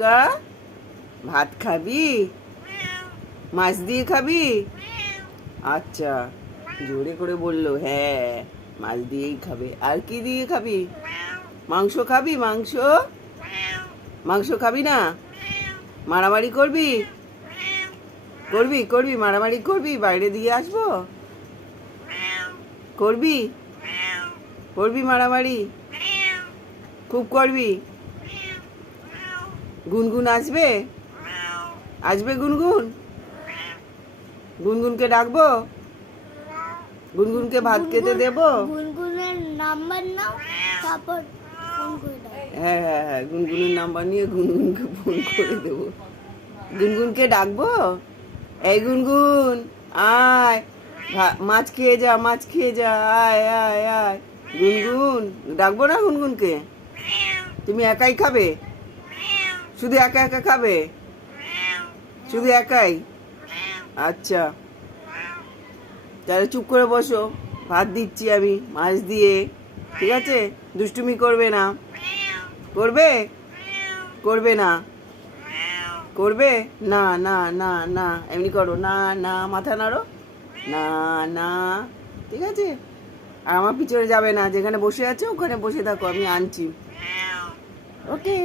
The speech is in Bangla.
কা ভাত খাবি? মাছ দিয়ে খাবি? আচ্ছা, জোরে করে বললো হ্যাঁ মাছ দিয়েই খাবে। আর কি দিয়ে খাবি? মাংস খাবি? মাংস মাংস খাবি না? মারামারি করবি? করবি করবি মারামারি করবি? বাইরে দিয়ে আসবো? করবি করবি মারামারি? খুব করবি? গুনগুন আসবে? আসবে গুনগুন? গুনগুনকে ডাকবো? গুনগুনকে ভাত খেতে দেবো? গুনগুনের নাম্বার নাও, তারপর ফোন করে দাও। হ্যাঁ হ্যাঁ হ্যাঁ, গুনগুনের নাম্বার নিয়ে গুনগুনকে ফোন করে দেবো। গুনগুনকে ডাকবো? এই গুনগুন আয়, মাছ খেয়ে যা, মাছ খেয়ে যা, আয় আয় আয়। গুনগুন ডাকবো না গুনগুনকে? তুমি একাই খাবে? শুধু একা একা খাবে? শুধু একাই? আচ্ছা, তাহলে চুপ করে বসো, ভাত দিচ্ছি আমি মাছ দিয়ে, ঠিক আছে? দুষ্টুমি করবে না। করবে? করবে না? করবে না? না না না, এমনি করো, না না, মাথা নাড়ো, না না, ঠিক আছে? আর আমার পিছনে যাবে না, যেখানে বসে আছো ওখানে বসে থাকো, আমি আনছি। ওকে।